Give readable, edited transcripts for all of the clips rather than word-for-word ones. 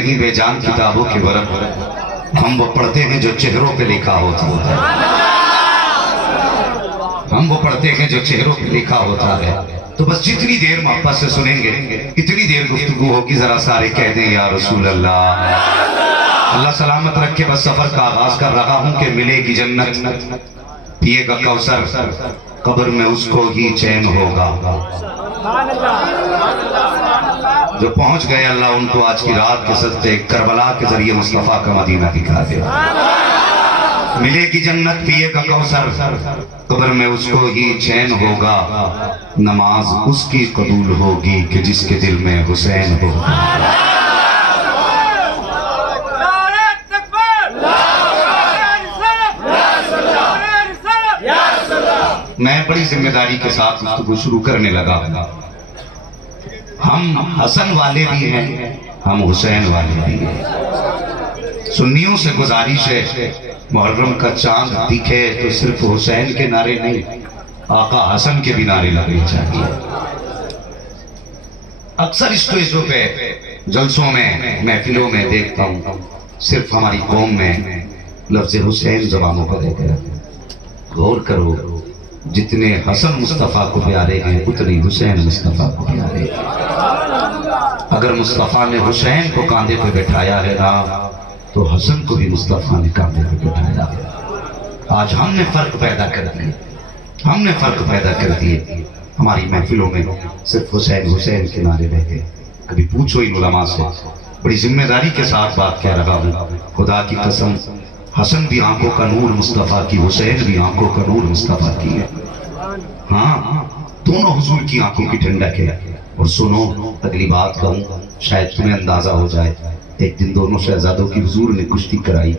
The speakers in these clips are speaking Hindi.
नहीं बेजान किताबों के वरक़, हम वो पढ़ते हैं जो चेहरों पे लिखा होता है। हम वो पढ़ते हैं जो चेहरों पे लिखा होता है। तो बस जितनी देर मोहब्बत से सुनेंगे इतनी देर गुफ्तगू होगी, जरा सारे कह दें या रसूल अल्लाह। अल्लाह सलामत रखे। बस सफर का आगाज कर रहा हूँ कि मिलेगी जन्नत, पिएगा कौसर, कब्र में उसको ही चैन होगा। जो पहुंच गए अल्लाह उनको आज की रात के सदक़े करबला के जरिए मुस्तफा का मदीना दिखा दे। मिलेगी जन्नत, पिएगा कौसर, कब्र में उसको ही चैन होगा। नमाज उसकी कबूल होगी कि जिसके दिल में हुसैन होगा। मैं बड़ी जिम्मेदारी के साथ गुफ्तगू शुरू करने लगा। हम हसन वाले भी हैं, हम हुसैन वाले भी हैं। सुन्नियों से गुजारिश है, मुहर्रम का चांद दिखे तो सिर्फ हुसैन के नारे नहीं, आका हसन के भी नारे लगने चाहिए। अक्सर स्टेजों पे, जलसों में, महफिलों में देखता हूँ सिर्फ हमारी कौम में लफ्ज हुसैन ज़बानों पर रह गया। गौर करो, जितने हसन मुस्तफ़ा को प्यारे हैं उतने हुसैन मुस्तफ़ा को प्यारे हैं। अगर मुस्तफ़ा ने हुसैन को कांधे पे बैठाया है ना, तो हसन को भी मुस्तफ़ा ने कांधे पे बैठाया है। आज हमने फर्क पैदा कर दिए, हमने फर्क पैदा कर दिए। हमारी महफिलों में सिर्फ हुसैन हुसैन के नारे रह गए। कभी पूछो इन उलमा से, बड़ी जिम्मेदारी के साथ बात कह रहा हूँ, खुदा की कसम, हसन भी आंखों का नूर मुस्तफ़ा की, हुसैन भी आंखों का नूर मुस्तफ़ा की है। हाँ, दोनों हुजूर की आंखों की ठंडक है। और सुनो, अगली बात कहूँ, शायद तुम्हें अंदाजा हो जाए। एक दिन दोनों शहजादों की हुजूर ने कुश्ती कराई।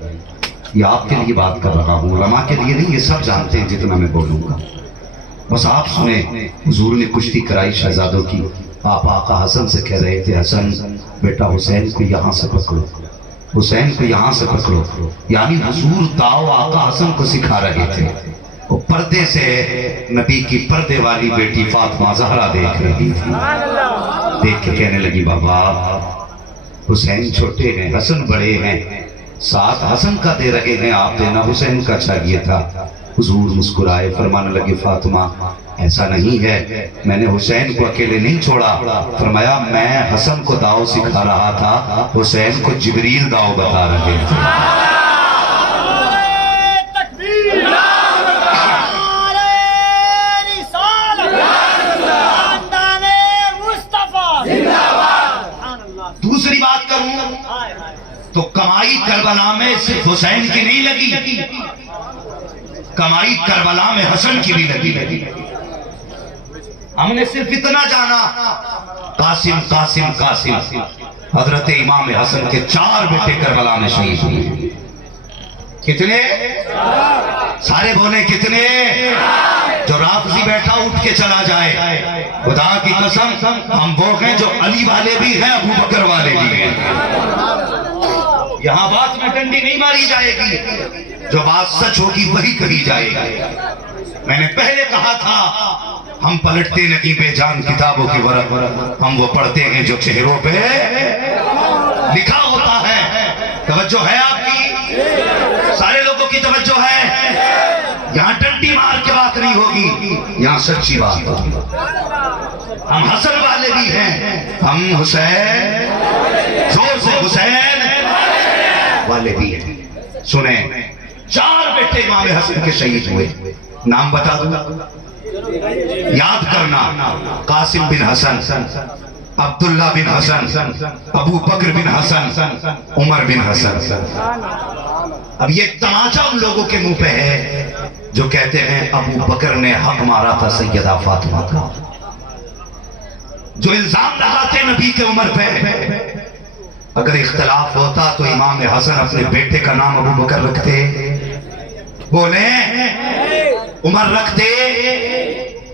ये आपके लिए बात कर रहा हूँ, उलमा के लिए नहीं, ये सब जानते हैं जितना मैं बोलूँगा। बस आप सुने, हुजूर ने कुश्ती कराई शहजादों की। आप आका हसन से कह रहे थे, हसन बेटा हुसैन को यहाँ से पकड़ो, हुसैन को यहाँ से पकड़ो। यानी हुजूर दाव आका हसन को सिखा रहे थे। वो पर्दे से नबी की पर्दे वाली बेटी फातिमा ज़हरा देख रही थी। देख के कहने लगी, बाबा हुसैन छोटे हैं, हसन बड़े हैं, साथ हसन का दे रहे हैं, आप देना हुसैन का चाहिए था। हुजूर मुस्कुराए, फरमाने लगे, फातिमा ऐसा नहीं है, मैंने हुसैन को अकेले नहीं छोड़ा। फरमाया, मैं हसन को दाव सिखा रहा था, हुसैन को जिब्रील दाव बता रहे थे। दूसरी बात करूं तो कमाई करबला में सिर्फ हुसैन की नहीं लगी, कमाई करबला में हसन की भी लगी। हमने सिर्फ इतना जाना, कासिम कासिम कासिम, हजरत इमाम हसन के 4 बेटे करबला में शहीद हुए। कितने? सारे बोले कितने? जो राफजी बैठा उठ के चला जाए, खुदा की कसम, हम वो हैं जो अली वाले भी हैं, अबू बकर वाले भी हैं। यहाँ बात में डंडी नहीं मारी जाएगी, जो बात सच होगी वही कही जाएगी। मैंने पहले कहा था, हम पलटते नहीं बेजान किताबों की वरक़, हम वो पढ़ते हैं जो चेहरों पे लिखा होता है। तवज्जो है आपकी? सारे लोगों की तवज्जो है? यहाँ डंडी मार के बात नहीं होगी, यहाँ सच्ची बात होगी। हम हसन वाले भी हैं, हम हुसैन, जोर से हुसैन वाले भी हैं। सुने, 4 बेटे इमाम हसन के शहीद हुए। नाम बता दूंगा, याद करना, कासिम बिन हसन, अब्दुल्ला बिन हसन, अबू बकर बिन हसन, उमर बिन हसन। अब ये तमाचा उन लोगों के मुंह पे है जो कहते हैं अबू बकर ने हक मारा था सैयदा फातिमा का, जो इल्जाम लगाते नबी के उमर पे। अगर इख्तलाफ होता तो इमाम हसन अपने बेटे का नाम अबू बकर रखते, बोले उमर रखते।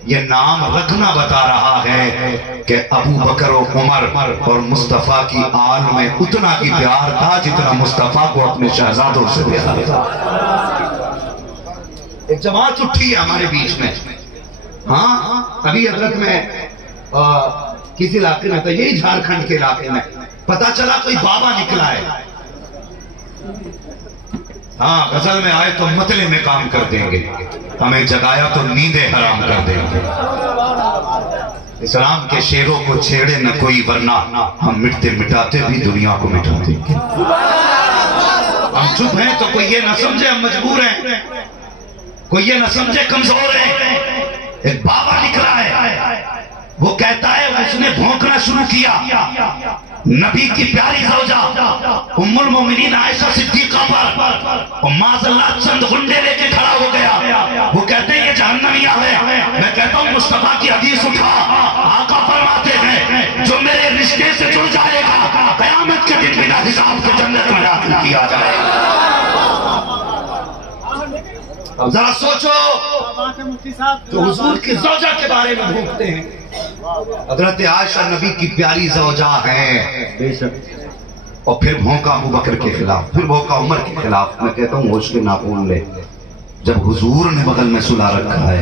ये नाम रखना बता रहा है कि अबू बकर और उमर और मुस्तफा की आल में उतना ही प्यार था जितना मुस्तफा को अपने शहजादों से प्यार था। एक जमात उठी है हमारे बीच में। हाँ, अभी हजरत में किसी इलाके में था, यही झारखंड के इलाके में, पता चला कोई बाबा निकला है। हाँ, गजल में आए तो मतले में काम कर देंगे, हमें जगाया तो नींदें हराम कर देंगे। इस्लाम के शेरों को छेड़े न कोई, वरना हम मिटते मिटाते भी दुनिया को मिटा देंगे। हम चुप हैं तो कोई ये ना समझे हम मजबूर हैं, कोई ये ना समझे कमजोर हैं। एक बाबा निकला है, वो कहता है उसने भौंकना शुरू किया। नबी की प्यारी ज़ौजा उम्मुल मोमिनीन आयशा सिद्दीका पर और माज़अल्लाह चंद गुंडे लेके खड़ा हो गया। वो कहते हैं ये जहन्नमिया है। मैं कहता हूँ मुस्तफा की हदीस उठा, आका फरमाते हैं जो मेरे रिश्ते से जुड़ जाएगा कयामत के दिन बिना हिसाब के जन्नत में दाखिल किया जाएगा। अब जरा सोचो, तो हुजूर की ज़ौजा के बारे में भूखते हैं। हजरत आयशा नबी की प्यारी ज़ौजा है, और फिर भौंका अबू बकर के खिलाफ, फिर भौंका उमर के खिलाफ। मैं कहता हूँ होश के नाखून ले, जब हुजूर ने बगल में सुला रखा है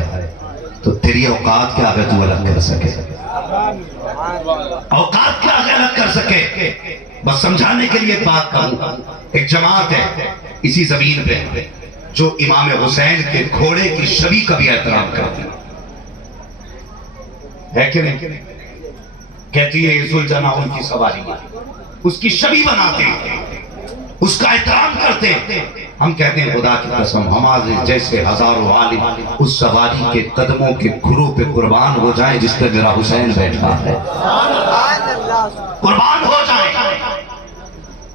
तो तेरी औकात क्या है तू अलग कर सके? औकात क्या है अलग कर सके? बस समझाने के लिए बात कहूँ, एक जमात है इसी जमीन पे जो इमाम हुसैन के घोड़े की छवि का भी एहतराम करती है कि नहीं? कहती है जुलजना उनकी सवारी, उसकी छवि बनाते हैं, उसका एहतराम करते हैं। हम कहते हैं खुदा की कसम हमारे जैसे हजारों आलिम उस सवारी के कदमों के खुरों पे कुर्बान हो जाएं जिस पे मेरा हुसैन बैठा है, कुर्बान हो जाए।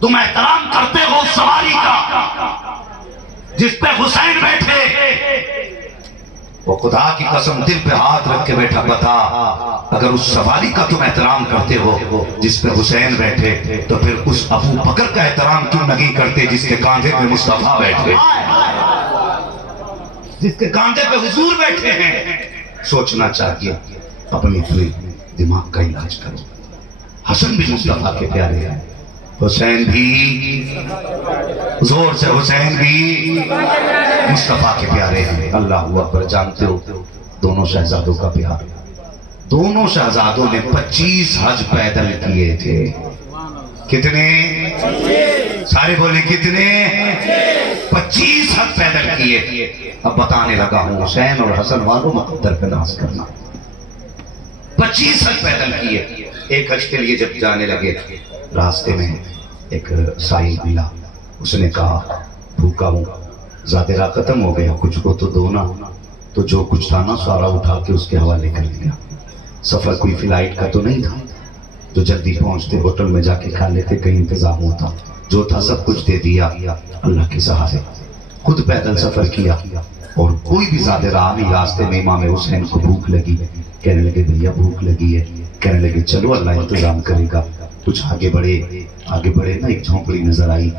तुम एहतराम करते हो उस सवारी का जिस पे हुसैन बैठे। वो खुदा की कसम दिल पे हाथ रख के बैठा, बता अगर उस सवारी का तुम एहतराम करते हो जिस पे हुसैन बैठे, तो फिर उस अबू बकर का एहतराम क्यों नहीं करते जिसके कांधे पे मुस्तफा बैठे, जिसके कांधे पे हुजूर बैठे हैं? सोचना चाहिए, अपनी पूरी दिमाग का इलाज करो। हसन भी मुस्तफा के प्यारे हैं, हुसैन भी, जोर से हुसैन भी मुस्तफा के प्यारे हैं। अल्लाह अकबर। जानते हो दोनों शहजादों का प्यार, दोनों शहजादों ने 25 हज पैदल किए थे। कितने? सारे बोले कितने? 25 हज पैदल किए। अब बताने लगा हूं, हुसैन और हसन वालों मुकद्दर पे नाज करना। 25 हज पैदल किए। एक हज के लिए जब जाने लगे, रास्ते में एक साई मिला, उसने कहा भूखा हूं, ज़ातेरा खत्म हो गया, कुछ को तो दो ना। तो जो कुछ था ना सारा उठा के उसके हवाले कर दिया। सफर कोई फ्लाइट का तो नहीं था, जो जल्दी पहुंचते होटल में जाके खा लेते, कहीं इंतजाम होता। जो था सब कुछ दे दिया अल्लाह के सहारे। खुद पैदल सफर किया और कोई भी ज़ातेरा नहीं। रास्ते में इमाम हुसैन को भूख लगी, कहने लगे भैया भूख लगी है। कहने लगे चलो अल्लाह इंतजाम करेगा। कुछ आगे बढ़े ना, एक झोंपड़ी नजर आई,